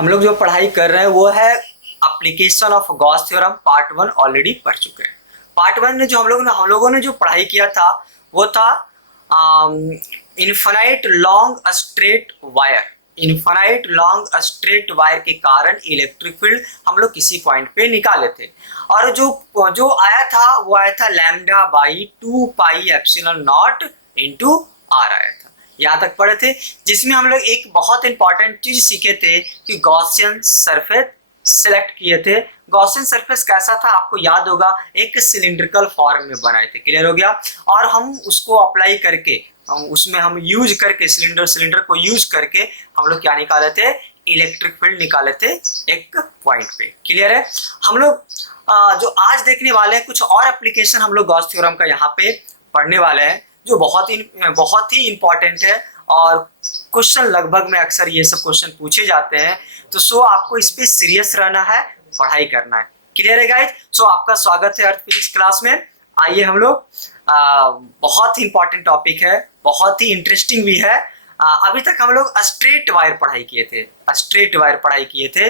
हम लोग जो पढ़ाई कर रहे हैं वो है application of Gauss theorem part 1 already पढ़ चुके हैं। पार्ट 1 में जो हम लोगों ने जो पढ़ाई किया था वो था infinite long straight wire. Infinite long straight wire के कारण इलेक्ट्रिक फील्ड हम लोग किसी पॉइंट पे निकाले थे और जो आया था वो आया था lambda by 2 pi epsilon naught into R आया था। यहाँ तक पढ़े थे, जिसमें हम लोग एक बहुत इंपॉर्टेंट चीज सीखे थे कि गॉसियन सरफेस सिलेक्ट किए थे। गॉसियन सरफेस कैसा था आपको याद होगा, एक सिलिंड्रिकल फॉर्म में बनाए थे। क्लियर हो गया। और हम उसको अप्लाई करके उसमें हम यूज करके सिलेंडर को यूज करके हम लोग क्या निकाले थे, इलेक्ट्रिक फील्ड निकाले थे एक पॉइंट पे। क्लियर है। हम लोग जो आज देखने वाले हैं कुछ और एप्लीकेशन हम लोग गॉस थ्योरम का यहाँ पे पढ़ने वाले हैं जो बहुत ही इंपॉर्टेंट है और क्वेश्चन लगभग में अक्सर ये सब क्वेश्चन पूछे जाते हैं। तो सो आपको इस पे सीरियस रहना है, पढ़ाई करना है। क्लियर है गाइस। सो आपका स्वागत है अर्थ फिजिक्स क्लास में। आइए हम लोग बहुत ही इंपॉर्टेंट टॉपिक है, बहुत ही इंटरेस्टिंग भी है। अभी तक हम लोग स्ट्रेट वायर पढ़ाई किए थे, स्ट्रेट वायर पढ़ाई किए थे।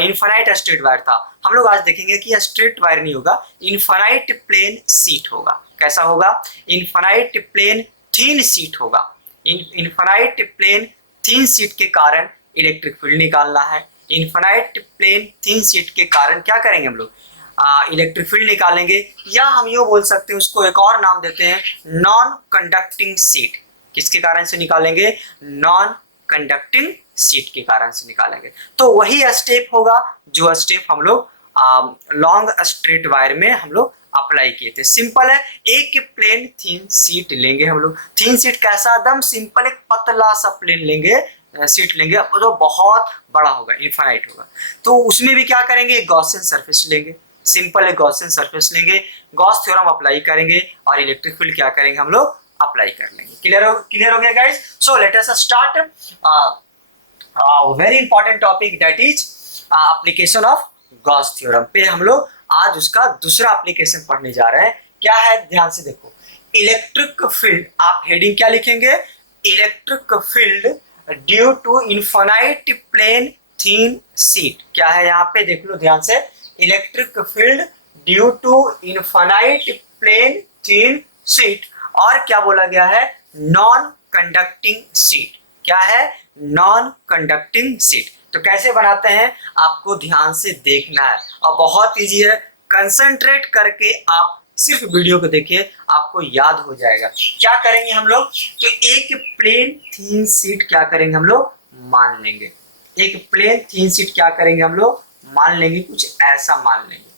इनफाइनाइट स्ट्रेट वायर था। हम लोग आज देखेंगे कि स्ट्रेट वायर नहीं होगा, इनफाइनाइट प्लेन शीट होगा। कैसा होगा, इनफाइनाइट प्लेन थीन शीट होगा। इनफाइनाइट प्लेन थीन शीट के कारण इलेक्ट्रिक फील्ड निकालना है। इनफाइनाइट प्लेन थीन शीट के कारण क्या करेंगे हम लोग, इलेक्ट्रिक फील्ड निकालेंगे, या हम ये बोल सकते हैं उसको एक और नाम देते हैं नॉन कंडक्टिंग शीट। किसके कारण से निकालेंगे, नॉन कंडक्टिंग शीट के कारण से निकालेंगे। तो वही स्टेप होगा जो स्टेप हम लोग लॉन्ग स्ट्रेट वायर में हम लोग अप्लाई किए थे। सिंपल है, एक प्लेन थीन शीट लेंगे हम लोग। थीन शीट कैसा, एकदम सिंपल एक पतला सा प्लेन लेंगे, शीट लेंगे, जो बहुत बड़ा होगा, इनफाइनाइट होगा। तो उसमें भी क्या करेंगे, एक गॉसियन सरफेस लेंगे। सिंपल एक गॉसियन सरफेस लेंगे, गॉस थ्योरम अप्लाई करेंगे और इलेक्ट्रिक फील्ड क्या करेंगे हम लोग, अप्लाई कर लेंगे। क्लियर हो गया guys. So let us start very important topic that is application of Gauss theorem पे हम लोग आज उसका दूसरा एप्लीकेशन पढ़ने जा रहे हैं। क्या है, ध्यान से देखो। इलेक्ट्रिक फील्ड, आप हेडिंग क्या लिखेंगे, electric field due to infinite plane thin sheet. क्या है यहाँ पे देख लो ध्यान से, electric field due to infinite plane thin sheet. और क्या बोला गया है, नॉन कंडक्टिंग शीट। क्या है, नॉन कंडक्टिंग शीट। तो कैसे बनाते हैं आपको ध्यान से देखना है और बहुत इजी है। कंसंट्रेट करके आप सिर्फ वीडियो को देखिए, आपको याद हो जाएगा। क्या करेंगे हम लोग, तो एक प्लेन थीन शीट क्या करेंगे हम लोग, मान लेंगे। एक प्लेन थीन शीट क्या करेंगे हम लोग, मान लेंगे, कुछ ऐसा मान लेंगे।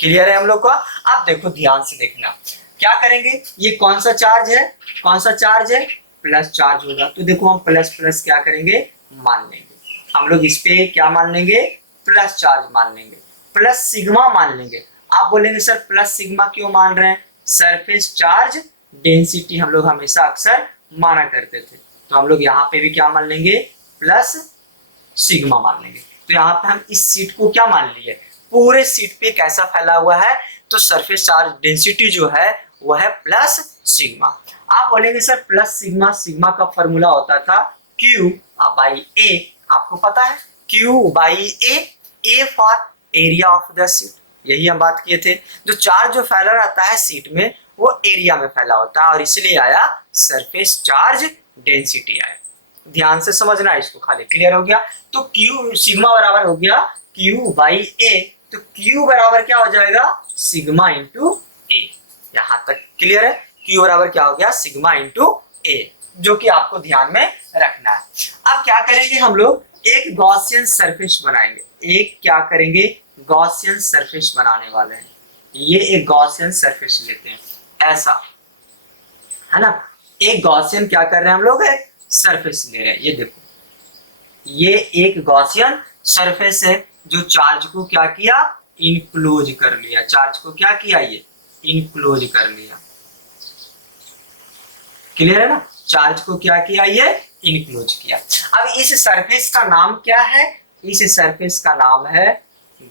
क्लियर है हम लोग का। आप देखो ध्यान से देखना, क्या करेंगे, ये कौन सा चार्ज है, कौन सा चार्ज है, प्लस चार्ज होगा। तो देखो हम प्लस प्लस क्या करेंगे, मान लेंगे। हम लोग इस पे क्या मान लेंगे, प्लस चार्ज मान लेंगे, प्लस सिग्मा मान लेंगे। आप बोलेंगे सर प्लस सिग्मा क्यों मान रहे हैं, सरफेस चार्ज डेंसिटी हम लोग हमेशा अक्सर माना करते थे। तो हम लोग यहाँ पे भी क्या मान लेंगे, प्लस सिग्मा मान लेंगे। तो यहाँ पे हम इस सीट को क्या मान लिए, पूरे सीट पे कैसा फैला हुआ है, तो सरफेस चार्ज डेंसिटी जो है वो है प्लस सिग्मा। आप बोलेंगे सर प्लस सिग्मा, सिग्मा का फॉर्मूला होता था Q बाई ए। आपको पता है Q by A for area of the seat. यही हम बात किए थे, जो चार्ज जो फैला रहता है सीट में वो एरिया में फैला होता है और इसलिए आया सरफेस चार्ज डेंसिटी आया। ध्यान से समझना है इसको खाली। क्लियर हो गया। तो Q सिग्मा बराबर हो गया Q बाई ए। तो Q बराबर क्या हो जाएगा, सिग्मा इंटू ए। यहाँ तक क्लियर है। Q बराबर क्या हो गया, सिग्मा इंटू ए, जो कि आपको ध्यान में रखना है। अब क्या करेंगे हम लोग, एक गॉसियन सरफेस बनाएंगे। एक क्या करेंगे, गॉसियन सरफेस बनाने वाले हैं। ये एक गॉसियन सरफेस लेते हैं, ऐसा है ना। एक गॉसियन क्या कर रहे हैं हम लोग, एक सरफेस ले रहे हैं। ये देखो, ये एक गॉसियन सरफेस है जो चार्ज को क्या किया, इनक्लोज कर लिया। चार्ज को क्या किया, ये इनक्लोज कर लिया। क्लियर है ना, चार्ज को क्या किया, ये इनक्लोज किया। अब इस सरफेस का नाम क्या है, इस सरफेस का नाम है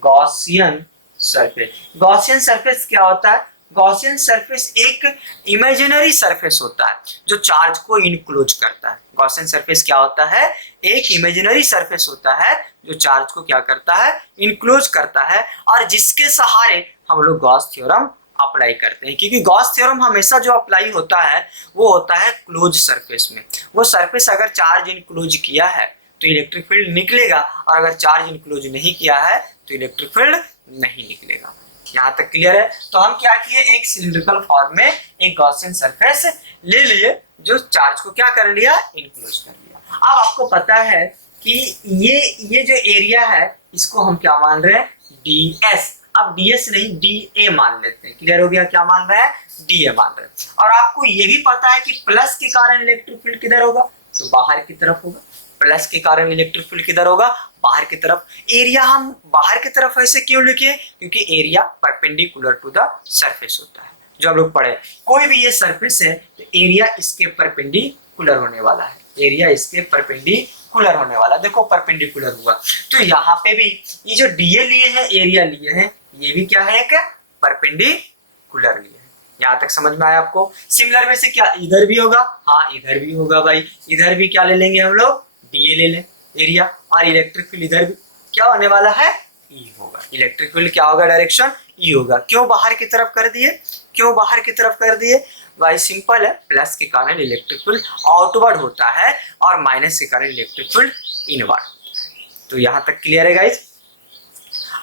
गॉसियन सरफेस। गॉसियन सरफेस क्या होता है, गॉसियन सरफेस एक इमेजिनरी सरफेस होता है जो चार्ज को इनक्लोज करता है। गॉसियन सरफेस क्या होता है? एक इमेजिनरी सरफेस होता है जो चार्ज को क्या करता है? इनक्लोज करता है, और जिसके सहारे हम लोग गॉस थ्योरम अप्लाई करते हैं, क्योंकि गॉस थ्योरम हमेशा जो अप्लाई होता है वो होता है क्लोज सरफेस में। वो सरफेस अगर चार्ज इनक्लोज किया है तो इलेक्ट्रिक फील्ड निकलेगा, और अगर चार्ज इनक्लोज नहीं किया है तो इलेक्ट्रिक फील्ड नहीं निकलेगा। यहाँ तक क्लियर है? तो हम क्या किए, एक सिलिंड्रिकल फॉर्म में एक गॉसियन सरफेस ले लिए जो चार्ज को क्या कर लिया? इनक्लोज कर लिया। अब आपको पता है कि ये जो एरिया है इसको हम क्या मान रहे हैं? ds। अब ds नहीं dA मान लेते हैं। क्लियर हो गया? क्या मान रहे हैं? dA मान रहे हैं। और आपको ये भी पता है कि प्लस के कारण इलेक्ट्रिक फील्ड किधर होगा? तो बाहर की तरफ होगा। प्लस के कारण इलेक्ट्रिक फील्ड किधर होगा? बाहर की तरफ। एरिया हम बाहर की तरफ ऐसे क्यों लिखे? क्योंकि area perpendicular to the surface होता है, जो हम लोग पढ़े। कोई भी ये सरफेस है तो एरिया इसके परपेंडिकुलर होने वाला है। एरिया इसके परपेंडिकुलर होने वाला। देखो परपेंडिकुलर हुआ, तो यहाँ पे भी ये जो डीए लिए हैं, एरिया लिए हैं, ये भी क्या है? एक परपेंडिकुलर लिए है। यहाँ तक समझ में आया आपको? सिमिलर में से क्या इधर भी होगा? हाँ इधर भी होगा भाई। इधर भी क्या ले लेंगे हम लोग? डीए ले लें एरिया, और इलेक्ट्रिक फील्ड इधर भी क्या होने वाला है? ई होगा। इलेक्ट्रिक फील्ड क्या होगा? डायरेक्शन ई होगा। क्यों बाहर की तरफ कर दिए? क्यों बाहर की तरफ कर दिए भाई? सिंपल है, प्लस के कारण इलेक्ट्रिक फील्ड आउटवर्ड होता है और माइनस के कारण इलेक्ट्रिक फील्ड इनवर्ड। तो यहाँ तक क्लियर है गाइज?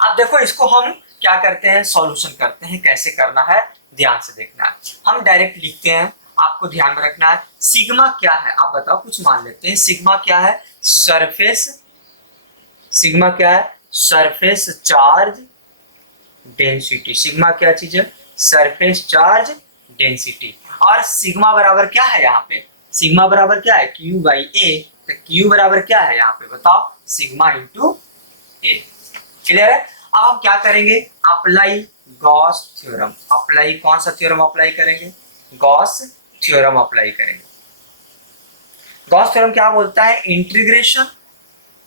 अब देखो इसको हम क्या करते हैं? सॉल्यूशन करते हैं। कैसे करना है ध्यान से देखना है। हम डायरेक्ट लिखते हैं, आपको ध्यान में रखना है। सिग्मा क्या है? आप बताओ, कुछ मान लेते हैं। सिग्मा क्या है? सरफेस। सिग्मा क्या है? Surface charge density. सिग्मा क्या चीज है? Surface charge density. और सिग्मा बराबर क्या है यहाँ पे? सिग्मा बराबर क्या है? Q बाई ए। तो Q बराबर क्या है यहाँ पे? बताओ, सिग्मा इंटू ए। क्लियर है? अब हम क्या करेंगे? Apply Gauss theorem. अप्लाई कौन सा थ्योरम अप्लाई करेंगे? गॉस थ्योरम अप्लाई करेंगे। गॉस थ्योरम क्या बोलता है? इंटीग्रेशन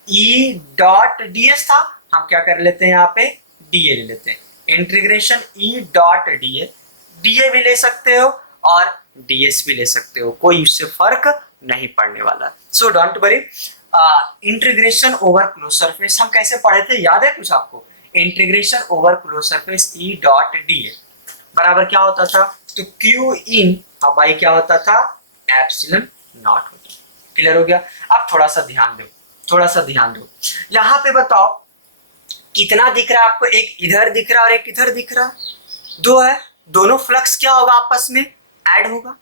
ई डॉट ds था, हम क्या कर लेते हैं यहाँ पे? dA ले लेते हैं। Integration E dot dA। dA भी ले सकते हो और ds भी ले सकते हो, कोई उससे फर्क नहीं पड़ने वाला। So don't worry. Integration over close surface हम कैसे पढ़े थे, याद है कुछ आपको? Integration over close surface E dot dA बराबर क्या होता था? तो Q इन बाई क्या होता था? एप्सिलॉन नॉट होता। क्लियर हो गया? अब थोड़ा सा ध्यान दो, थोड़ा सा ध्यान दो। यहाँ पे बताओ कितना दिख रहा है आपको? एक इधर दिख रहा है और एक इधर दिख रहा है। दो है, दोनों फ्लक्स क्या होगा? आपस में ऐड होगा।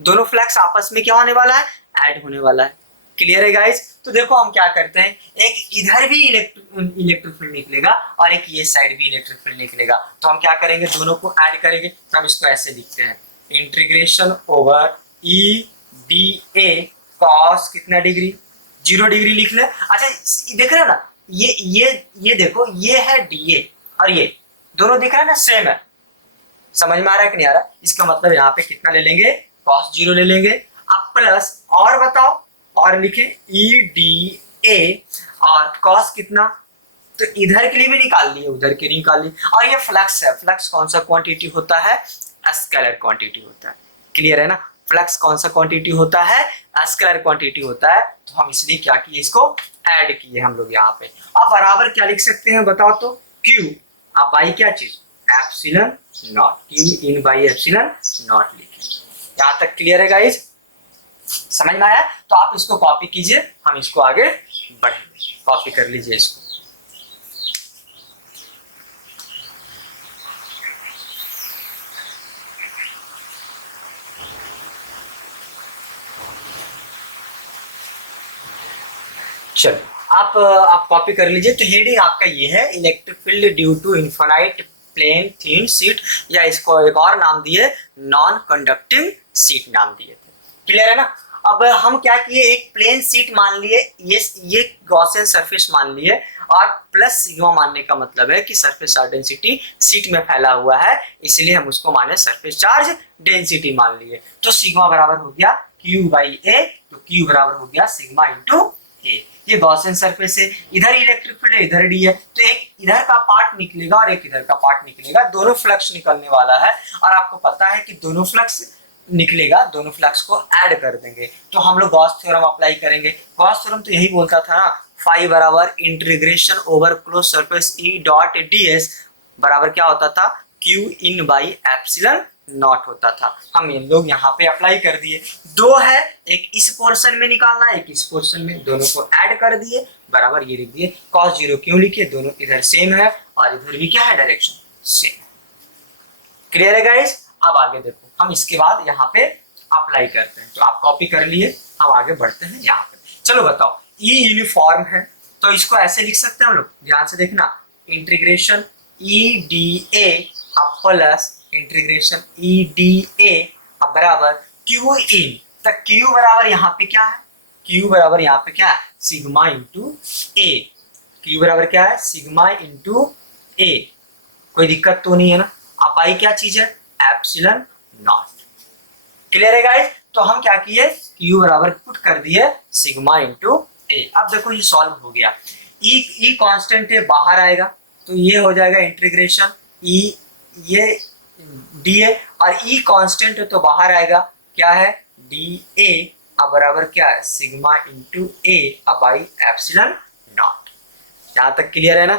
दोनों फ्लक्स आपस में क्या होने वाला है? ऐड होने वाला है। क्लियर है गाइस? तो देखो हम क्या करते हैं, एक इधर भी इलेक्ट्रिक फील्ड निकलेगा और एक ये साइड भी इलेक्ट्रिक फील्ड निकलेगा। तो हम क्या करेंगे? दोनों को ऐड करेंगे। तो हम इसको ऐसे लिखते हैं, integration over E D A cos कितना डिग्री? 0 डिग्री लिख ले। अच्छा देख रहे हो ना, ये देखो, ये है डीए और ये दोनों दिख रहा है ना, सेम है। समझ में आ रहा है कि नहीं आ रहा? इसका मतलब यहाँ पे कितना ले लेंगे? cos 0 ले लेंगे। अब प्लस और बताओ, और लिखे ई डी ए और cos कितना? तो इधर के लिए भी निकाल लिए, उधर के लिए निकाल लिए। और ये फ्लक्स है। फ्लक्स कौन सा क्वांटिटी होता है? स्केलर क्वांटिटी होता है। क्लियर है ना? फ्लक्स कौन सा क्वांटिटी होता है? स्केलर क्वांटिटी होता है। तो हम इसलिए क्या किए? इसको ऐड किए हम लोग यहाँ पे। अब बराबर क्या लिख सकते हैं बताओ तो? Q अब बाई क्या चीज? Epsilon not. Q in by epsilon not लिखे। यहाँ तक क्लियर है गाइज? समझ में आया? तो आप इसको कॉपी कीजिए, हम इसको आगे बढ़ेंगे। कॉपी कर लीजिए इसको। चलो आप कॉपी कर लीजिए। तो हेडिंग आपका ये है, electric field due to infinite plane thin sheet, या इसको एक और नाम दिए नॉन कंडक्टिंग शीट नाम दिए थे। क्लियर है ना? अब हम क्या किए, एक प्लेन शीट मान लिए, ये गॉसियन सरफेस मान लिए, और प्लस सिग्मा मानने का मतलब है कि सरफेस चार्ज डेंसिटी शीट में फैला हुआ है, इसलिए हम उसको माने सरफेस चार्ज डेंसिटी मान लिए। तो सिग्मा बराबर हो गया Q बाई ए, तो Q बराबर हो गया सिग्मा इंटू ए। ये गॉसियन सरफेस है, इधर इलेक्ट्रिक फील्ड है, इधर डी है, तो एक इधर का पार्ट निकलेगा और एक इधर का पार्ट निकलेगा, दोनों फ्लक्स निकलने वाला है। और आपको पता है कि दोनों फ्लक्स निकलेगा, दोनों फ्लक्स को ऐड कर देंगे, तो हम लोग गॉस थ्योरम अप्लाई करेंगे। गॉस थ्योरम तो यही बोलता था ना, फाई बराबर integration over close surface E dot D S बराबर क्या होता था, Q in by epsilon not होता था। हम इन लोग यहाँ पे अप्लाई कर दिए, दो है, एक इस पोर्शन में निकालना है, एक इस पोर्शन में, दोनों को ऐड कर दिए, बराबर ये लिख दिए। cos 0 क्यों लिखे, दोनों इधर सेम है और इधर भी क्या है, डायरेक्शन सेम है। क्लियर है गाइस? अब आगे देखो, हम इसके बाद यहाँ पे अप्लाई करते हैं, तो आप कॉपी कर लिए, हम आगे बढ़ते हैं यहाँ पे। चलो बताओ, ये यूनिफॉर्म है तो इसको ऐसे लिख सकते हैं हम लोग, ध्यान से देखना, integration E D A plus integration E D A बराबर क्यू इन, तो क्यू बराबर यहाँ पे क्या है, क्यू बराबर यहाँ पे क्या है, सिग्मा इंटू ए। क्यू बराबर क्या है, सिग्मा इंटू ए। कोई दिक्कत तो नहीं है ना? अब भाई क्या चीज है, एप्सिलॉन नॉट। क्लियर है गाइस? तो हम क्या किए, क्यू बराबर पुट कर दिए सिग्मा इंटू ए। अब देखो ये सॉल्व हो गया, ई कांस्टेंट है बाहर आएगा, तो ये हो जाएगा इंटीग्रेशन ई, ये डी ए, और ई कांस्टेंट है तो बाहर आएगा, क्या है, डी ए बराबर क्या है, sigma into A by epsilon not. यहाँ तक क्लियर है ना?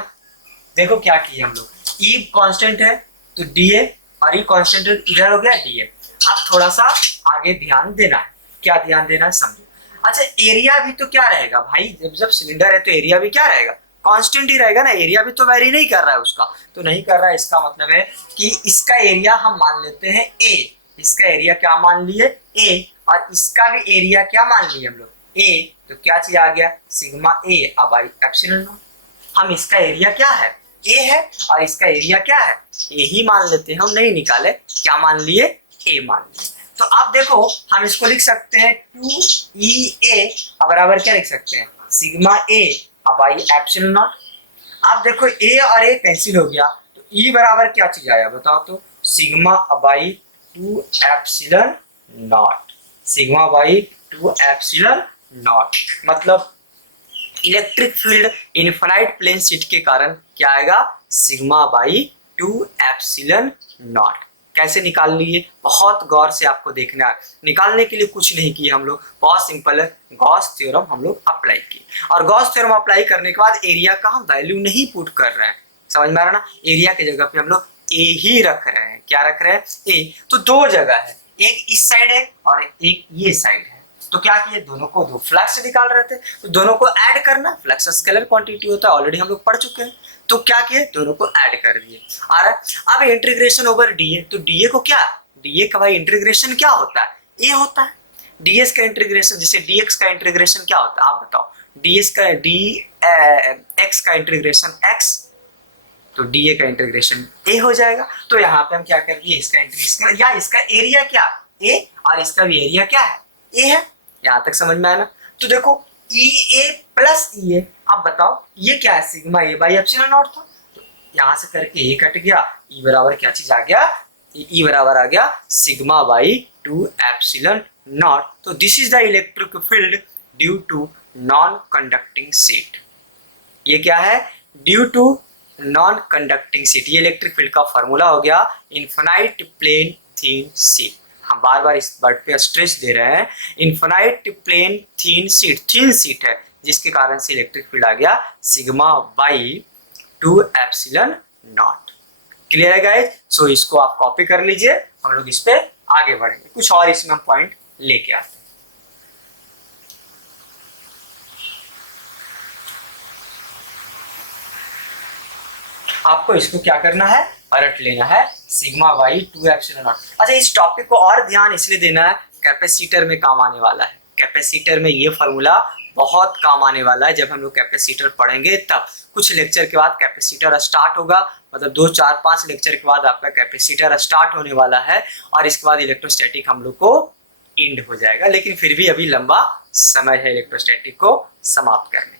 देखो क्या किए हम लोग, ई कांस्टेंट है तो डी ए, और ई कांस्टेंट इधर हो गया डी ए। अब थोड़ा सा आगे ध्यान देना है, क्या ध्यान देना है समझो। अच्छा, एरिया भी तो क्या रहेगा भाई, जब सिलेंडर है तो एरिया भी क्या रहेगा, कांस्टेंट ही रहेगा ना, एरिया भी तो वेरी नहीं कर रहा है उसका, तो नहीं कर रहा है, इसका मतलब है कि इसका एरिया हम मान लेते हैं ए, इसका एरिया क्या मान लिए, ए, और इसका भी एरिया क्या मान लिए हम लोग, ए, तो क्या चीज आ गया, sigma A by epsilon not. हम इसका एरिया क्या है, ए है, और इसका एरिया क्या है, ए ही मान लेते हैं, हम नहीं निकाले, क्या मान लिए, ए मान लिए। तो अब देखो हम इसको लिख सकते हैं 2e a बराबर क्या लिख सकते हैं, sigma A by epsilon not. अब देखो ए और ए कैंसिल हो गया, तो ई बराबर क्या चीज आया बताओ तो, sigma by 2 epsilon naught, sigma by 2 epsilon naught. मतलब electric field infinite plane sheet के कारण क्या आएगा, सिग्मा बाई 2 एप्सिलॉन नॉट। कैसे निकाल लिए, बहुत गौर से आपको देखना है, निकालने के लिए कुछ नहीं किए हम लोग, बहुत सिंपल है, गॉस थ्योरम हम लोग अप्लाई किए, और गॉस थ्योरम अप्लाई करने के बाद एरिया का हम वैल्यू नहीं पुट कर रहे हैं, समझ में आ रहा ना, एरिया की जगह पे हम लोग ए ही रख रहे हैं, क्या रख रहे हैं, ए। तो दो जगह है, एक इस साइड है और एक ये साइड है, तो क्या किए, दोनों को दो फ्लक्स निकाल रहे थे, तो दोनों को ऐड करना, फ्लक्स स्केलर क्वांटिटी होता है, ऑलरेडी हम लोग पढ़ चुके हैं, तो क्या किए, दोनों को ऐड कर दिए। और अब इंटीग्रेशन ओवर डीए, तो डीए को क्या, डीए का भाई इंटीग्रेशन क्या होता है, ए होता है। डीएस का इंटीग्रेशन, जैसे डीएक्स का इंटीग्रेशन क्या होता है आप बताओ, डीएस का डी एक्स का इंटीग्रेशन एक्स, तो डीए का इंटीग्रेशन ए हो जाएगा। तो यहाँ पे हम क्या कर दिए, इसका इंटीग्रेशन, या इसका एरिया क्या, ए, और इसका भी एरिया क्या है, ए है। यहाँ तक समझ में आया ना? तो देखो ई ए प्लस ई ए, अब बताओ ये क्या है, sigma A by epsilon not था, तो यहाँ से करके ए कट गया, ई बराबर क्या चीज आ गया, ई बराबर आ गया सिग्मा बाई 2 एप्सिलॉन नॉट। तो this is the electric field due to non conducting sheet. ये क्या है, due to non conducting sheet, ये इलेक्ट्रिक फील्ड का फॉर्मूला हो गया, इनफाइनाइट प्लेन थीन शीट। हम बार बार इस वर्ड पे स्ट्रेस दे रहे हैं, इनफाइनाइट प्लेन थीन शीट है, जिसके कारण से इलेक्ट्रिक फील्ड आ गया sigma by 2 epsilon not. Clear है गाइस? सो इसको आप कॉपी कर लीजिए, हम लोग इस पे आगे बढ़ेंगे, कुछ और इसमें हम पॉइंट लेके आते हैं। आपको इसको क्या करना है, रट लेना है, सिग्मा बाई 2 एप्सिलॉन नॉट। अच्छा, इस टॉपिक को और ध्यान इसलिए देना है, कैपेसिटर में काम आने वाला है, कैपेसिटर में ये फॉर्मूला बहुत काम आने वाला है, जब हम लोग कैपेसिटर पढ़ेंगे तब। कुछ लेक्चर के बाद कैपेसिटर स्टार्ट होगा, मतलब 2 4 5 लेक्चर के बाद आपका कैपेसिटर स्टार्ट होने वाला है, और इसके बाद इलेक्ट्रोस्टैटिक हम लोग को एंड हो जाएगा, लेकिन फिर भी अभी लंबा समय है इलेक्ट्रोस्टैटिक को समाप्त करने।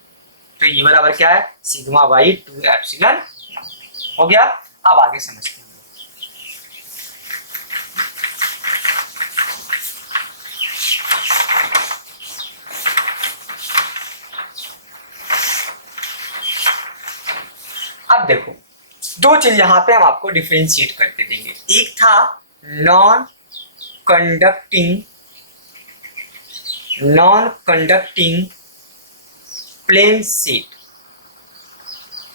तो ये बराबर क्या है, सिग्मा बाई 2 एप्सिलॉन हो गया। अब आगे समझते हैं। अब देखो दो चीज यहाँ पे हम आपको डिफरेंशिएट करके देंगे। एक था नॉन कंडक्टिंग प्लेन शीट,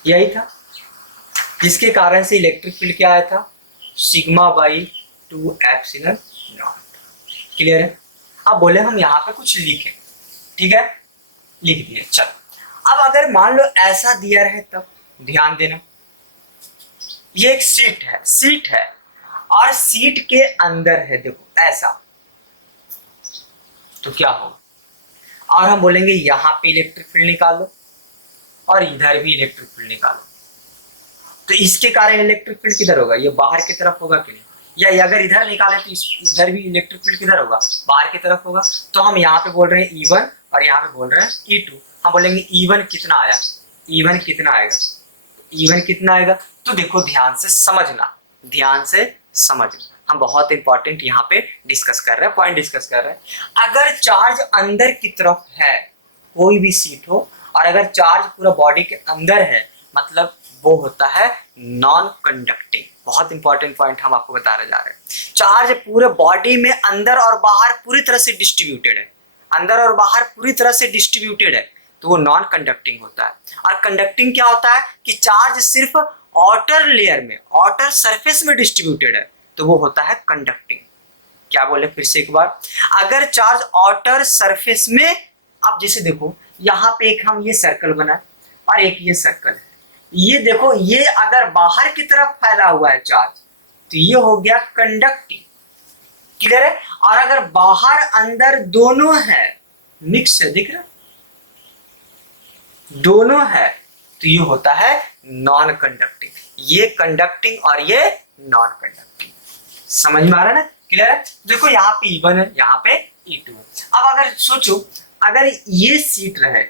यही था जिसके कारण से इलेक्ट्रिक फील्ड क्या आया था, sigma by 2 epsilon not. Clear है? अब बोले हम यहाँ पे कुछ लिखें, ठीक है, लिख दिए। चलो अब अगर मान लो ऐसा दिया रहे तब ध्यान देना, ये एक सीट है और सीट के अंदर है, देखो ऐसा, तो क्या होगा, और हम बोलेंगे यहाँ पे इलेक्ट्रिक फील्ड निकालो और इधर भी इलेक्ट्रिक फील्ड निकालो, तो इसके कारण इलेक्ट्रिक फील्ड किधर होगा, ये बाहर की तरफ होगा कि नहीं, या अगर इधर निकाले तो इधर भी इलेक्ट्रिक फील्ड किधर होगा, बाहर की तरफ होगा। तो हम यहाँ पे बोल रहे हैं E1 और यहाँ पे बोल रहे हैं E2, हम बोलेंगे E1 कितना आया, E1 कितना आएगा, E1 कितना आएगा। तो देखो ध्यान से समझना, हम बहुत इंपॉर्टेंट यहाँ पे डिस्कस कर रहे हैं, पॉइंट डिस्कस कर रहे हैं। अगर चार्ज अंदर की तरफ है, कोई भी सीट हो, और अगर चार्ज पूरा बॉडी के अंदर है, मतलब वो होता है नॉन कंडक्टिंग। बहुत इंपॉर्टेंट पॉइंट हम आपको बता रहे जा रहे हैं। चार्ज पूरे बॉडी में अंदर और बाहर पूरी तरह से डिस्ट्रीब्यूटेड है, अंदर और बाहर पूरी तरह से डिस्ट्रीब्यूटेड है, तो वो नॉन कंडक्टिंग होता है। और कंडक्टिंग क्या होता है कि चार्ज सिर्फ आउटर लेयर में, आउटर सरफेस में डिस्ट्रीब्यूटेड है, तो वो होता है कंडक्टिंग। क्या बोले फिर से एक बार, अगर चार्ज आउटर सरफेस में, अब जैसे देखो यहाँ पे एक हम ये सर्कल बना और एक ये सर्कल है, ये देखो ये अगर बाहर की तरफ फैला हुआ है चार्ज, तो ये हो गया कंडक्टिंग। क्लियर है? और अगर बाहर अंदर दोनों है, मिक्स है, दिख रहा, दोनों है, तो ये होता है नॉन कंडक्टिंग। ये कंडक्टिंग और ये नॉन कंडक्टिंग। समझ में आ रहा है ना? क्लियर है? देखो यहाँ पे E1 है, यहाँ पे E2 है। अब अगर सोचो अगर ये सीट रहे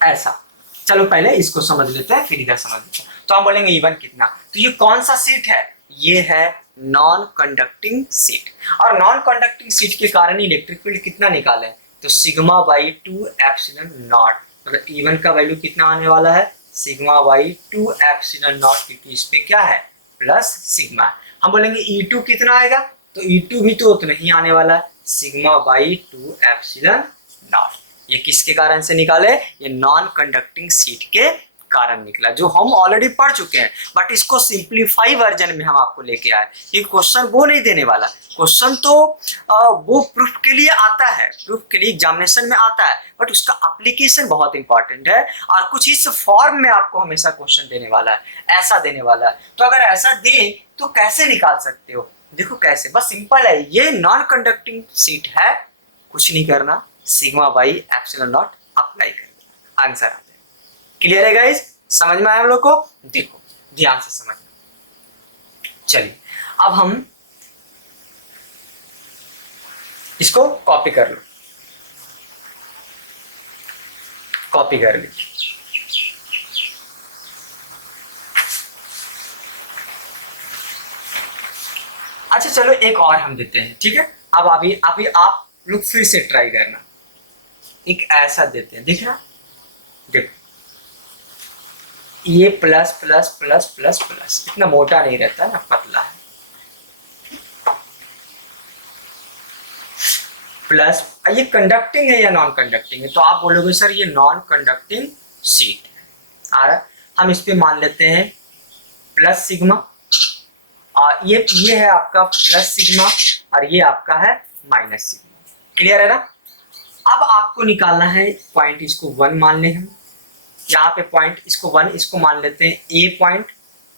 ऐसा, चलो पहले इसको समझ लेते हैं फिर इधर समझ लेते हैं। तो हम बोलेंगे E1 कितना, तो ये कौन सा सीट है, ये है नॉन कंडक्टिंग सीट। और नॉन कंडक्टिंग सीट के कारण इलेक्ट्रिक फील्ड कितना निकाले, तो सिग्मा बाई 2 एप्सिलॉन नॉट, मतलब E1 का वैल्यू कितना आने वाला है, सिग्मा बाई 2 एप्सिलॉन नॉट, क्योंकि इस पे क्या है प्लस सिग्मा। हम बोलेंगे E2 कितना आएगा, तो E2 भी तो उतना ही आने वाला है, सिग्मा बाई 2 एप्सिलॉन नॉट। ये किसके कारण से निकाले, ये नॉन कंडक्टिंग सीट के कारण निकला, जो हम ऑलरेडी पढ़ चुके हैं, बट इसको सिंप्लीफाई वर्जन में हम आपको लेके आए। ये क्वेश्चन वो नहीं देने वाला, क्वेश्चन तो वो प्रूफ के लिए आता है, प्रूफ के लिए एग्जामिनेशन में आता है, बट उसका एप्लीकेशन बहुत इंपॉर्टेंट है, और कुछ इस फॉर्म में आपको हमेशा क्वेश्चन देने वाला है, ऐसा देने वाला है। तो अगर ऐसा दे तो कैसे निकाल सकते हो, देखो कैसे, बस सिंपल है, ये नॉन कंडक्टिंग सीट है, कुछ नहीं करना, sigma by epsilon not apply कर देना, आंसर आ जाएगा। क्लियर है गाइस? समझ में आया हम लोग को? देखो ध्यान से समझना। चलिए अब हम इसको कॉपी कर लो, कॉपी कर लीजिए। अच्छा चलो एक और हम देते हैं, ठीक है। अब अभी आप लोग फिर से ट्राई करना, एक ऐसा देते हैं, दिख रहा, देखो ये plus plus plus plus plus, इतना मोटा नहीं रहता ना, पतला है, प्लस, ये कंडक्टिंग है या नॉन कंडक्टिंग है, तो आप बोलोगे सर ये नॉन कंडक्टिंग सीट है, आ रहा। हम इस पे मान लेते हैं प्लस सिग्मा, और ये है आपका प्लस सिग्मा, और ये आपका है माइनस सिग्मा। क्लियर है ना? अब आपको निकालना है पॉइंट, इसको 1 मान लें हम, यहाँ पे पॉइंट इसको 1, इसको मान लेते हैं A पॉइंट,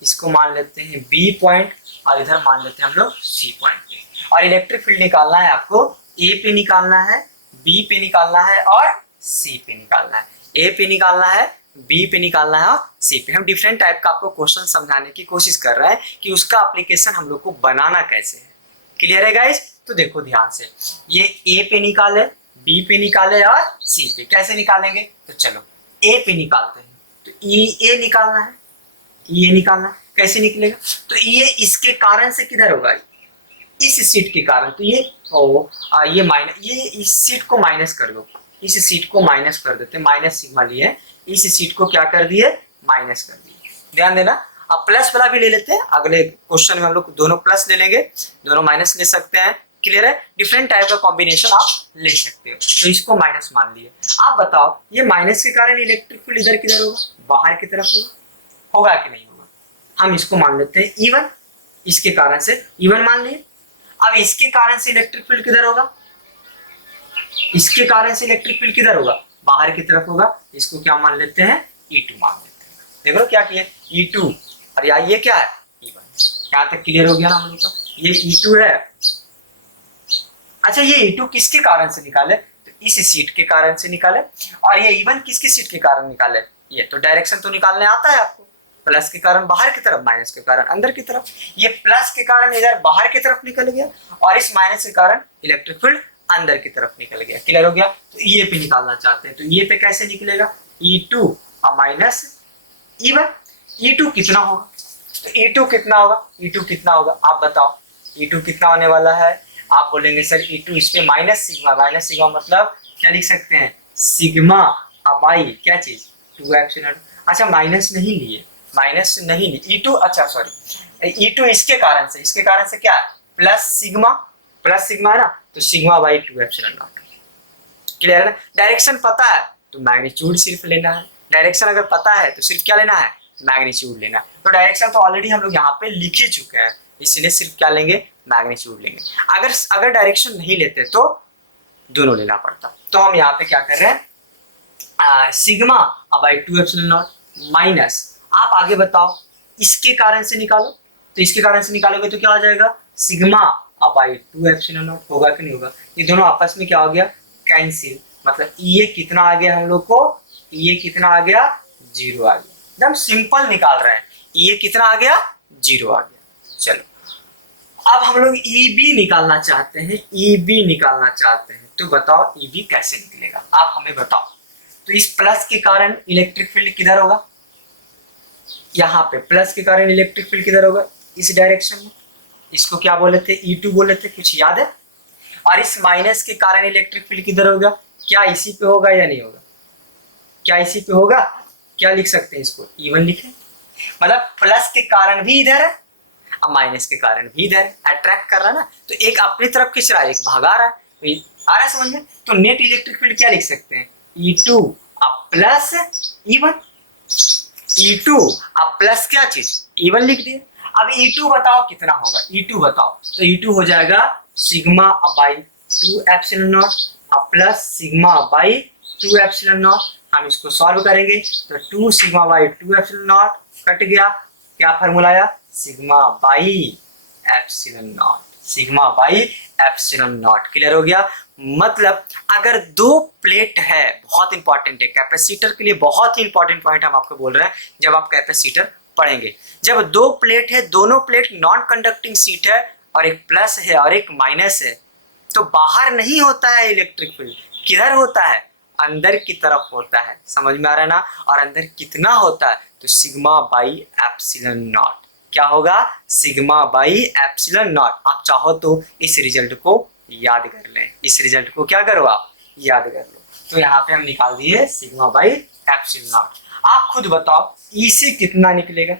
इसको मान लेते हैं B पॉइंट, और इधर मान लेते हैं हम लोग C पॉइंट। और इलेक्ट्रिक फील्ड निकालना है आपको, A पे निकालना है, B पे निकालना है और C पे निकालना है। A पे निकालना है, B पे निकालना है और C पे। हम डिफरेंट टाइप का आपको क्वेश्चन समझाने की कोशिश कर रहे हैं कि उसका एप्लीकेशन हम लोग को बनाना कैसे है। क्लियर है गाइज? तो देखो ध्यान से, ये A पे निकाले, B पे निकाले और C पे। कैसे निकालेंगे, तो चलो A पे निकालते हैं, तो ये निकालना है, ये निकालना है, कैसे निकलेगा, तो ये इसके कारण से किधर होगा, इस सीट के कारण, तो ये माइनस, ये इस सीट को माइनस कर दो, इस सीट को माइनस कर देते हैं, माइनस सिग्मा लिए, इस सीट को क्या कर दिए माइनस कर दिए। ध्यान देना, अब प्लस वाला भी ले लेते हैं, अगले क्वेश्चन में हम लोग दोनों प्लस ले लेंगे, दोनों माइनस ले सकते हैं। क्लियर है, डिफरेंट टाइप का कॉम्बिनेशन आप ले सकते हो। तो इसको माइनस मान लिए। आप बताओ ये माइनस के कारण इलेक्ट्रिक फील्ड इधर किधर होगा, बाहर की तरफ होगा कि नहीं होगा। हम इसको मान लेते हैं E1, इसके कारण से E1 मान लिए। अब इसके कारण से इलेक्ट्रिक फील्ड किधर होगा, इसके कारण से इलेक्ट्रिक फील्ड किधर होगा, बाहर की तरफ होगा। इसको क्या मान लेते हैं, E2 मान लेते हैं। देखो क्या किया, E2 और ये क्या है, E1। यहाँ तक क्लियर हो गया ना हम लोग का, ये E2 है। अच्छा ये E2 किसके कारण से निकाले, तो इस सीट के कारण से निकाले। और ये E1 किसकी सीट के कारण निकाले, ये तो डायरेक्शन तो निकालने आता है आपको, प्लस के कारण बाहर की तरफ, माइनस के कारण अंदर की तरफ। ये प्लस के कारण इधर बाहर की तरफ निकल गया और इस माइनस के कारण इलेक्ट्रिक फील्ड अंदर की तरफ निकल गया। क्लियर हो गया। तो ये पे निकालना चाहते हैं, तो ये पे कैसे निकलेगा, E2 और माइनस E1। E2 कितना होगा, तो E2 कितना होगा, E2 कितना होगा आप बताओ, E2 कितना होने वाला है। आप बोलेंगे सर E2 इस पे माइनस सिग्मा, माइनस सिग्मा मतलब क्या लिख सकते हैं, सिग्मा बाई क्या चीज 2 एप्सिलॉन। अच्छा माइनस नहीं लिए, माइनस नहीं लिए E2, अच्छा सॉरी E2 इसके कारण से क्या है, प्लस सिग्मा है ना, तो sigma by 2 epsilon not. Clear है ना। डायरेक्शन पता है तो मैग्नीट्यूड सिर्फ लेना है, डायरेक्शन अगर पता है तो सिर्फ क्या लेना है, मैग्नीट्यूड लेना है। तो डायरेक्शन तो ऑलरेडी हम लोग यहाँ पे लिख ही चुके हैं, इसलिए सिर्फ क्या लेंगे, मैग्नीट्यूड लेंगे। अगर डायरेक्शन नहीं लेते तो दोनों लेना पड़ता। तो हम यहाँ पे क्या कर रहे हैं, sigma by 2 epsilon not minus, आप आगे बताओ इसके कारण से निकालो, तो इसके कारण से निकालोगे तो क्या हो जाएगा, सिग्मा बाई 2 एप्सिलॉन नॉट। होगा कि नहीं होगा, ये दोनों आपस में क्या हो गया, कैंसिल। मतलब ये कितना आ गया हम लोग को, ये कितना आ गया, 0 आ गया। एकदम सिंपल निकाल रहे हैं, ये कितना आ गया, 0 आ गया। चलो अब हम लोग EB निकालना चाहते हैं, EB निकालना चाहते हैं, तो बताओ EB कैसे निकलेगा, आप हमें बताओ। तो इस प्लस के कारण इलेक्ट्रिक फील्ड किधर होगा, यहाँ पे प्लस के कारण इलेक्ट्रिक फील्ड किधर होगा, इस डायरेक्शन में। इसको क्या बोले थे, E2 बोले थे, कुछ याद है। और इस माइनस के कारण इलेक्ट्रिक फील्ड किधर होगा, क्या इसी पे होगा या नहीं होगा, क्या इसी पे होगा, क्या लिख सकते हैं इसको, E1 लिखें। मतलब प्लस के कारण भी इधर है और माइनस के कारण भी इधर है, अट्रैक्ट कर रहा है ना, तो एक अपनी तरफ खींच रहा है, एक भगा रहा है, तो आ रहा है समझ में। तो नेट इलेक्ट्रिक फील्ड क्या लिख सकते हैं, E2 plus E1, E2 plus क्या चीज, E1 लिख दिए। अब E2 बताओ कितना होगा, E2 बताओ, तो E2 हो जाएगा sigma by 2 epsilon not plus sigma by 2 epsilon not. हम इसको सॉल्व करेंगे तो 2 sigma by 2 epsilon not cut गया, क्या फॉर्मूला आया, sigma by epsilon naught, sigma by epsilon not. Clear हो गया। मतलब अगर दो प्लेट है, बहुत इंपॉर्टेंट है कैपेसिटर के लिए, बहुत ही इंपॉर्टेंट पॉइंट हम आपको बोल रहे हैं जब आप कैपेसिटर पढ़ेंगे। जब दो प्लेट है, दोनों प्लेट नॉन कंडक्टिंग सीट है और एक प्लस है और एक माइनस है, तो बाहर नहीं होता है इलेक्ट्रिक फील्ड, किधर होता है, अंदर की तरफ होता है। समझ में आ रहा है ना। और अंदर कितना होता है, तो सिग्मा बाई एप्सिलॉन नॉट। क्या होगा, सिग्मा बाई एप्सिलॉन नॉट। आप चाहो तो इस रिजल्ट को याद कर लें, इस रिजल्ट को क्या करो आप, याद कर लो। तो यहाँ पे हम निकाल दिए सिग्मा बाई एप्सिलॉन नॉट। आप खुद बताओ इसी कितना निकलेगा,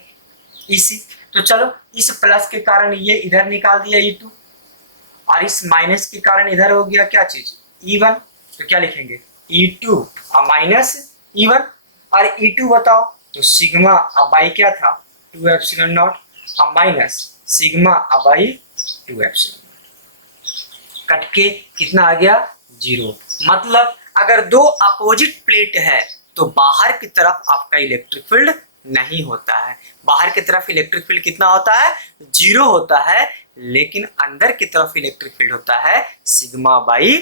इसी। तो चलो इस प्लस के कारण ये इधर निकाल दिया E2 और इस माइनस के कारण इधर हो गया क्या चीज, E1। तो क्या लिखेंगे, E2 और माइनस E1। और E2 बताओ, तो सिग्मा बाई क्या था 2 एप्सिलॉन नॉट और minus sigma by 2 epsilon not. Cut के कितना आ गया, 0। मतलब अगर दो अपोजिट प्लेट है तो बाहर की तरफ आपका इलेक्ट्रिक फील्ड नहीं होता है, बाहर की तरफ इलेक्ट्रिक फील्ड कितना होता है, 0 होता है। लेकिन अंदर की तरफ इलेक्ट्रिक फील्ड होता है सिग्मा बाई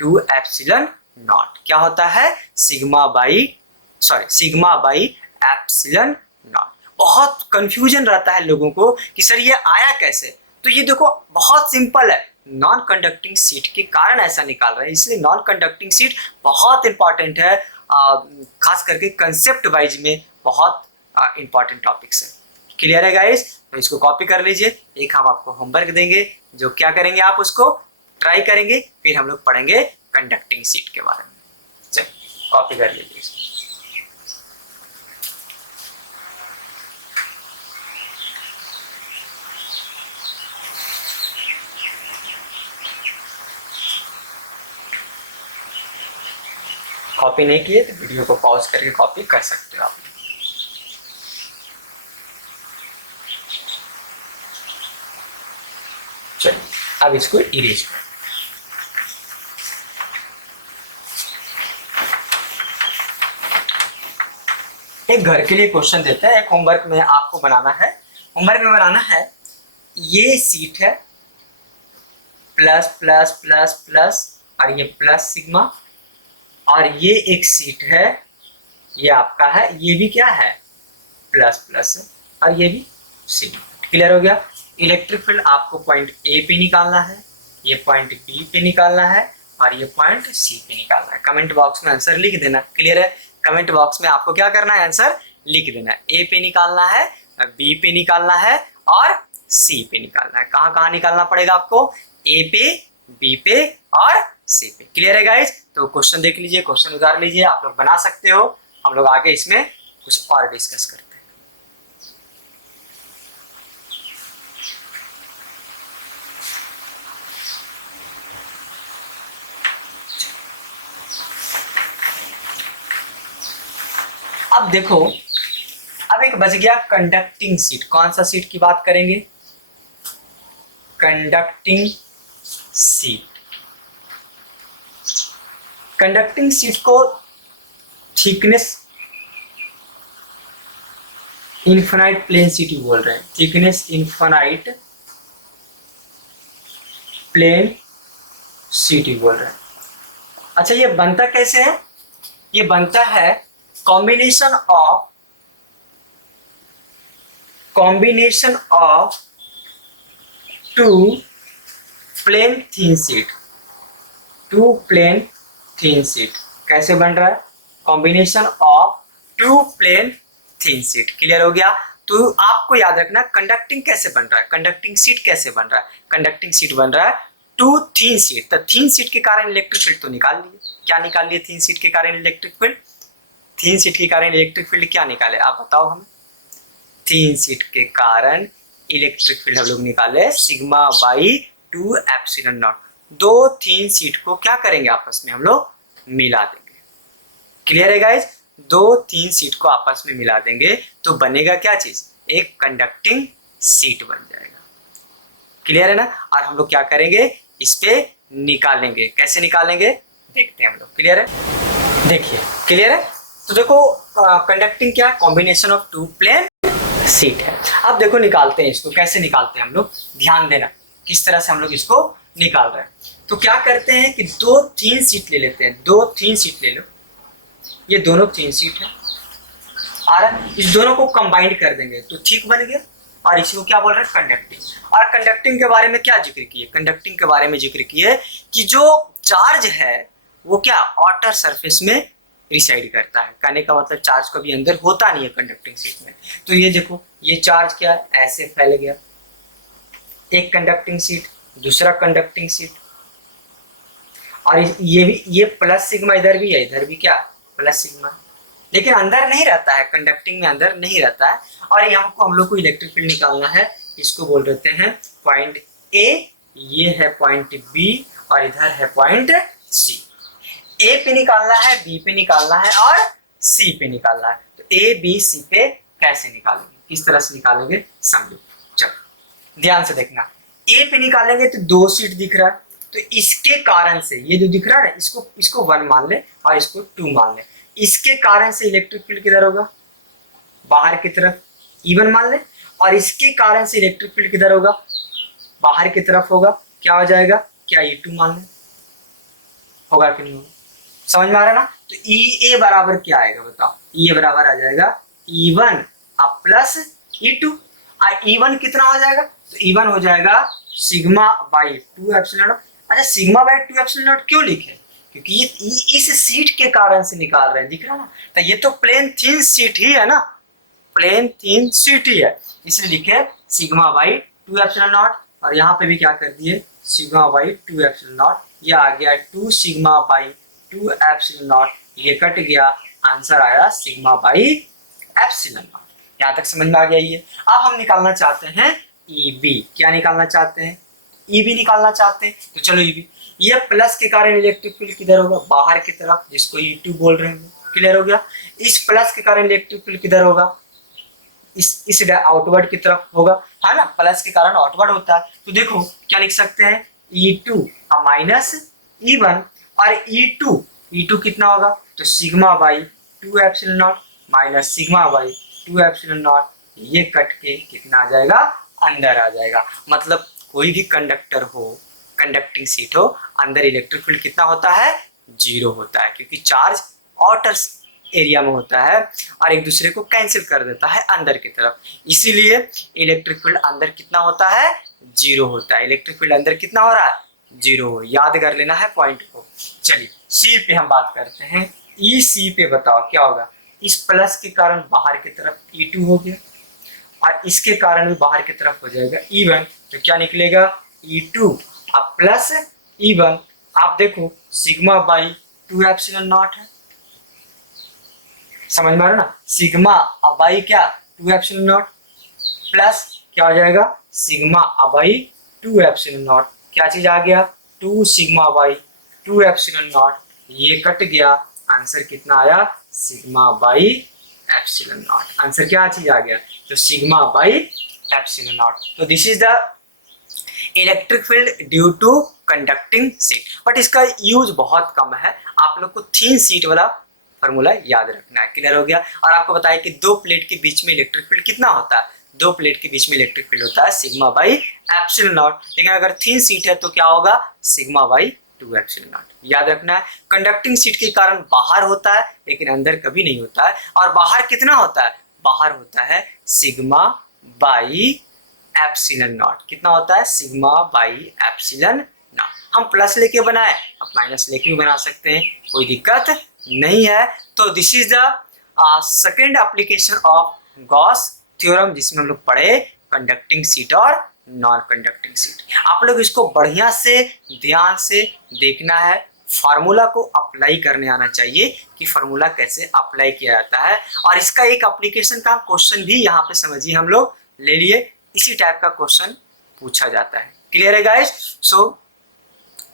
2 एप्सिलॉन नॉट। क्या होता है, सिग्मा बाई एप्सिलॉन नॉट। बहुत कंफ्यूजन रहता है लोगों को कि सर ये आया कैसे। तो ये देखो बहुत सिंपल है, नॉन कंडक्टिंग सीट के कारण ऐसा निकाल रहे हैं। इसलिए नॉन कंडक्टिंग सीट बहुत इंपॉर्टेंट है, खास करके कंसेप्ट वाइज में बहुत इंपॉर्टेंट टॉपिक्स है। क्लियर है गाइस। तो इसको कॉपी कर लीजिए, एक हम आपको होमवर्क देंगे जो क्या करेंगे, आप उसको ट्राई करेंगे, फिर हम लोग पढ़ेंगे कंडक्टिंग सीट के बारे में। चलिए कॉपी कर लीजिए। कॉपी नहीं किए तो वीडियो को पॉज करके कॉपी कर सकते हो आप। चलिए अब इसको इरेज करें। एक घर के लिए क्वेश्चन देते हैं, एक होमवर्क में आपको बनाना है। होमवर्क में बनाना है, ये सीट है प्लस प्लस प्लस प्लस और ये प्लस सिग्मा, और ये एक सीट है, ये आपका है, ये भी क्या है प्लस प्लस है, और ये भी सिग्मा। क्लियर हो गया। इलेक्ट्रिक फील्ड आपको पॉइंट ए पे निकालना है, ये पॉइंट बी पे निकालना है, और ये पॉइंट सी पे निकालना है। कमेंट बॉक्स में आंसर लिख देना। क्लियर है। कमेंट बॉक्स में आपको क्या करना है, आंसर लिख देना है। ए पे निकालना है, बी पे निकालना है और सी पे निकालना है। कहाँ कहाँ निकालना पड़ेगा आपको, ए पे, बी पे और सी पे। क्लियर है गाइज। तो क्वेश्चन देख लीजिए, क्वेश्चन उतार लीजिए, आप लोग बना सकते हो। हम लोग आगे इसमें कुछ और डिस्कस करते हैं। अब देखो, अब एक बच गया कंडक्टिंग सीट। कौन सा सीट की बात करेंगे, कंडक्टिंग सीट। कंडक्टिंग सीट को थिकनेस इनफाइनाइट प्लेन सीट बोल रहे हैं। थिकनेस इनफाइनाइट प्लेन सीट बोल रहे हैं। अच्छा, ये बनता कैसे है, ये बनता है combination of two plane thin sheet. Two plane thin sheet कैसे बन रहा है, combination of two plane thin sheet. Clear हो गया। तो आपको याद रखना कंडक्टिंग कैसे बन रहा है, कंडक्टिंग सीट कैसे बन रहा है। कंडक्टिंग सीट बन रहा है टू थिन सीट। तो थिन सीट के कारण इलेक्ट्रिक फील्ड तो निकाल लिए। क्या निकाल लिए थिन सीट के कारण इलेक्ट्रिक फील्ड, थिन सीट के कारण इलेक्ट्रिक फील्ड क्या निकाले, आप बताओ हमें। थिन सीट के कारण इलेक्ट्रिक फील्ड हम लोग निकाले सिग्मा बाई 2 एप्सिलॉन नॉट। दो थिन सीट को क्या करेंगे, आपस में हम लोग मिला देंगे। क्लियर है गाइज। दो थिन सीट को आपस में मिला देंगे तो बनेगा क्या चीज, एक कंडक्टिंग सीट बन जाएगा। क्लियर है ना। और हम लोग क्या करेंगे, इस पे निकालेंगे। कैसे निकालेंगे देखते हैं हम लोग। क्लियर है, देखिए क्लियर है। तो देखो कंडक्टिंग क्या है, combination of two plane sheet है। अब देखो निकालते हैं इसको, कैसे निकालते हैं हम लोग, ध्यान देना किस तरह से हम लोग इसको निकाल रहे हैं। तो क्या करते हैं कि दो थिन सीट ले लेते हैं। दो थिन सीट ले लो, ये दोनों थिन सीट है, और इस दोनों को कंबाइंड कर देंगे तो ठीक बन गया। और इसी को क्या बोल रहे हैं, कंडक्टिंग। और कंडक्टिंग के बारे में क्या जिक्र किए, कंडक्टिंग के बारे में जिक्र किए कि जो चार्ज है वो क्या आउटर सरफेस में रिसाइड करता है। कहने का मतलब चार्ज कभी अंदर होता नहीं है कंडक्टिंग सीट में। तो ये देखो, ये चार्ज क्या है, ऐसे फैल गया। एक कंडक्टिंग सीट, दूसरा कंडक्टिंग सीट, और ये भी, ये प्लस सिग्मा इधर भी है, इधर भी क्या प्लस सिग्मा, लेकिन अंदर नहीं रहता है, कंडक्टिंग में अंदर नहीं रहता है। और यहाँ को हम लोग को इलेक्ट्रिक फील्ड निकालना है, इसको बोल देते हैं पॉइंट ए, ये है पॉइंट बी, और इधर है पॉइंट सी। ए पे निकालना है, बी पे निकालना है और सी पे निकालना है। तो ए बी सी पे कैसे निकालेंगे, किस तरह से निकालेंगे समझो। चलो ध्यान से देखना, ए पे निकालेंगे तो दो सीट दिख रहा है, तो इसके कारण से ये जो दिख रहा है ना, इसको 1 मान ले और इसको 2 मान ले। इसके कारण से इलेक्ट्रिक फील्ड किधर होगा, बाहर की तरफ, E1 मान ले। और इसके कारण से इलेक्ट्रिक फील्ड किधर होगा, बाहर की तरफ होगा। क्या हो जाएगा, क्या E2 मान ले, होगा कि नहीं होगा, समझ में आ रहा है ना। तो E बराबर क्या आएगा बताओ, E बराबर आ जाएगा E1 अब प्लस E2। E1 कितना हो जाएगा, तो E1 हो जाएगा सिग्मा बाई 2 एप्सिलॉन नॉट। अच्छा, सिग्मा बाई 2 एप्सिलॉन नॉट क्यों लिखे, क्योंकि ये इस सीट के कारण से निकाल रहे हैं, दिख रहा है ना। तो ये तो प्लेन थिन सीट ही है ना, प्लेन थिन सीट ही है, इसलिए लिखे सिग्मा बाई 2 एप्सिलॉन नॉट। और यहाँ पे भी क्या कर दिए, सिग्मा बाई 2 एप्सिलॉन नॉट। ये आ गया 2 सिग्मा बाई 2 एप्सिलॉन नॉट, ये कट गया, आंसर आया सिग्मा बाई एप्सिलॉन नॉट। यहाँ तक समझ में आ गया ये। अब हम निकालना चाहते हैं EB। क्या निकालना चाहते हैं, EB निकालना चाहते हैं। तो चलो ये प्लस के कारण इलेक्ट्रिक फील्ड किधर होगा, बाहर की तरफ, जिसको E2 बोल रहे हैं। क्लियर हो गया। इस प्लस के कारण इलेक्ट्रिक फील्ड किधर होगा, इस आउटवर्ड की तरफ होगा, है ना, प्लस के कारण आउटवर्ड होता है। तो देखो क्या लिख सकते हैं, E2 माइनस E1, और E2 कितना होगा, तो sigma by 2 epsilon not minus sigma by 2 epsilon naught, ये कट के कितना आ जाएगा, अंदर आ जाएगा। मतलब कोई भी कंडक्टर हो, कंडक्टिंग सीट हो, अंदर इलेक्ट्रिक फील्ड कितना होता है, 0 होता है, क्योंकि चार्ज आउटर एरिया में होता है और एक दूसरे को कैंसिल कर देता है अंदर की तरफ, इसीलिए इलेक्ट्रिक फील्ड अंदर कितना होता है, 0 होता है। इलेक्ट्रिक फील्ड अंदर कितना हो रहा है, 0। याद कर लेना है पॉइंट को। चलिए सी पे हम बात करते हैं। ई सी पे बताओ क्या होगा, इस प्लस के कारण बाहर की तरफ E2 हो गया और इसके कारण भी बाहर की तरफ हो जाएगा E1, तो क्या निकलेगा, E2 अब प्लस E1। आप देखो सिग्मा बाई 2 एप्सिलॉन नॉट है, समझ में आ रहा ना, सिग्मा अब बाई क्या 2 एप्सिलॉन नॉट प्लस क्या हो जाएगा, सिग्मा अब बाई 2 एप्सिलॉन नॉट, क्या चीज आ गया, 2 सिग्मा बाई 2 एप्सिलॉन नॉट, ये कट गया, आंसर कितना आया, sigma by epsilon naught. Answer क्या चीज आ गया, तो सिग्मा बाई एप्सिलॉन नॉट। तो this is the electric field due to conducting sheet, but इसका यूज बहुत कम है। आप लोग को थिन सीट वाला फॉर्मूला याद रखना है। क्लियर हो गया। और आपको बताया कि दो प्लेट के बीच में इलेक्ट्रिक फील्ड कितना होता है, दो प्लेट के बीच में इलेक्ट्रिक फील्ड होता है सिग्मा बाई एप्सिलॉन नॉट, लेकिन अगर थिन सीट है तो क्या होगा, सिग्मा बाई 2 एप्सिलॉन नॉट। याद रखना है। कंडक्टिंग सीट के कारण बाहर होता है लेकिन अंदर कभी नहीं होता है। और बाहर कितना होता है, बाहर होता है सिग्मा बाई एप्सिलॉन नॉट। कितना होता है, सिग्मा बाई एप्सिलॉन नॉट। हम प्लस लेके बनाए, अब माइनस लेके भी बना सकते हैं, कोई दिक्कत नहीं है। तो this is the second application of Gauss theorem, जिसमें हम लोग पढ़े कंडक्टिंग सीट और नॉन कंडक्टिंग सीट। आप लोग इसको बढ़िया से ध्यान से देखना है, फार्मूला को अप्लाई करने आना चाहिए कि फार्मूला कैसे अप्लाई किया जाता है। और इसका एक एप्लीकेशन का क्वेश्चन भी यहाँ पे समझिए हम लोग ले लिए, इसी टाइप का क्वेश्चन पूछा जाता है। क्लियर है गाइस। सो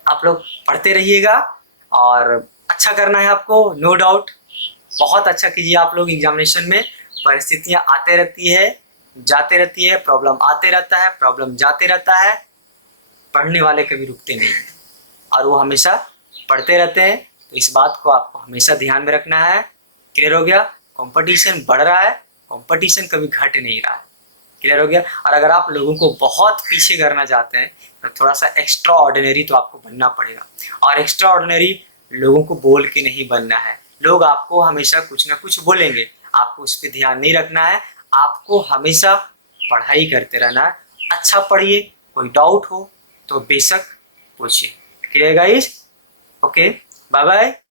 आप लोग पढ़ते रहिएगा और अच्छा करना है आपको, नो डाउट। बहुत अच्छा कीजिए आप लोग एग्जामिनेशन में। परिस्थितियां आते रहती है, जाते रहती है, प्रॉब्लम आते रहता है, प्रॉब्लम जाते रहता है, पढ़ने वाले कभी रुकते नहीं और वो हमेशा पढ़ते रहते हैं। तो इस बात को आपको हमेशा ध्यान में रखना है। क्लियर हो गया। कंपटीशन बढ़ रहा है, कंपटीशन कभी घट नहीं रहा है। क्लियर हो गया। और अगर आप लोगों को बहुत पीछे करना चाहते हैं तो थोड़ा सा एक्स्ट्रा ऑर्डिनरी तो आपको बनना पड़ेगा। और एक्स्ट्रा ऑर्डिनरी लोगों को बोल के नहीं बनना है। लोग आपको हमेशा कुछ ना कुछ बोलेंगे, आपको उस पर ध्यान नहीं रखना है। आपको हमेशा पढ़ाई करते रहना है। अच्छा पढ़िए, कोई डाउट हो तो बेशक पूछिए। Clear guys. Okay, bye bye.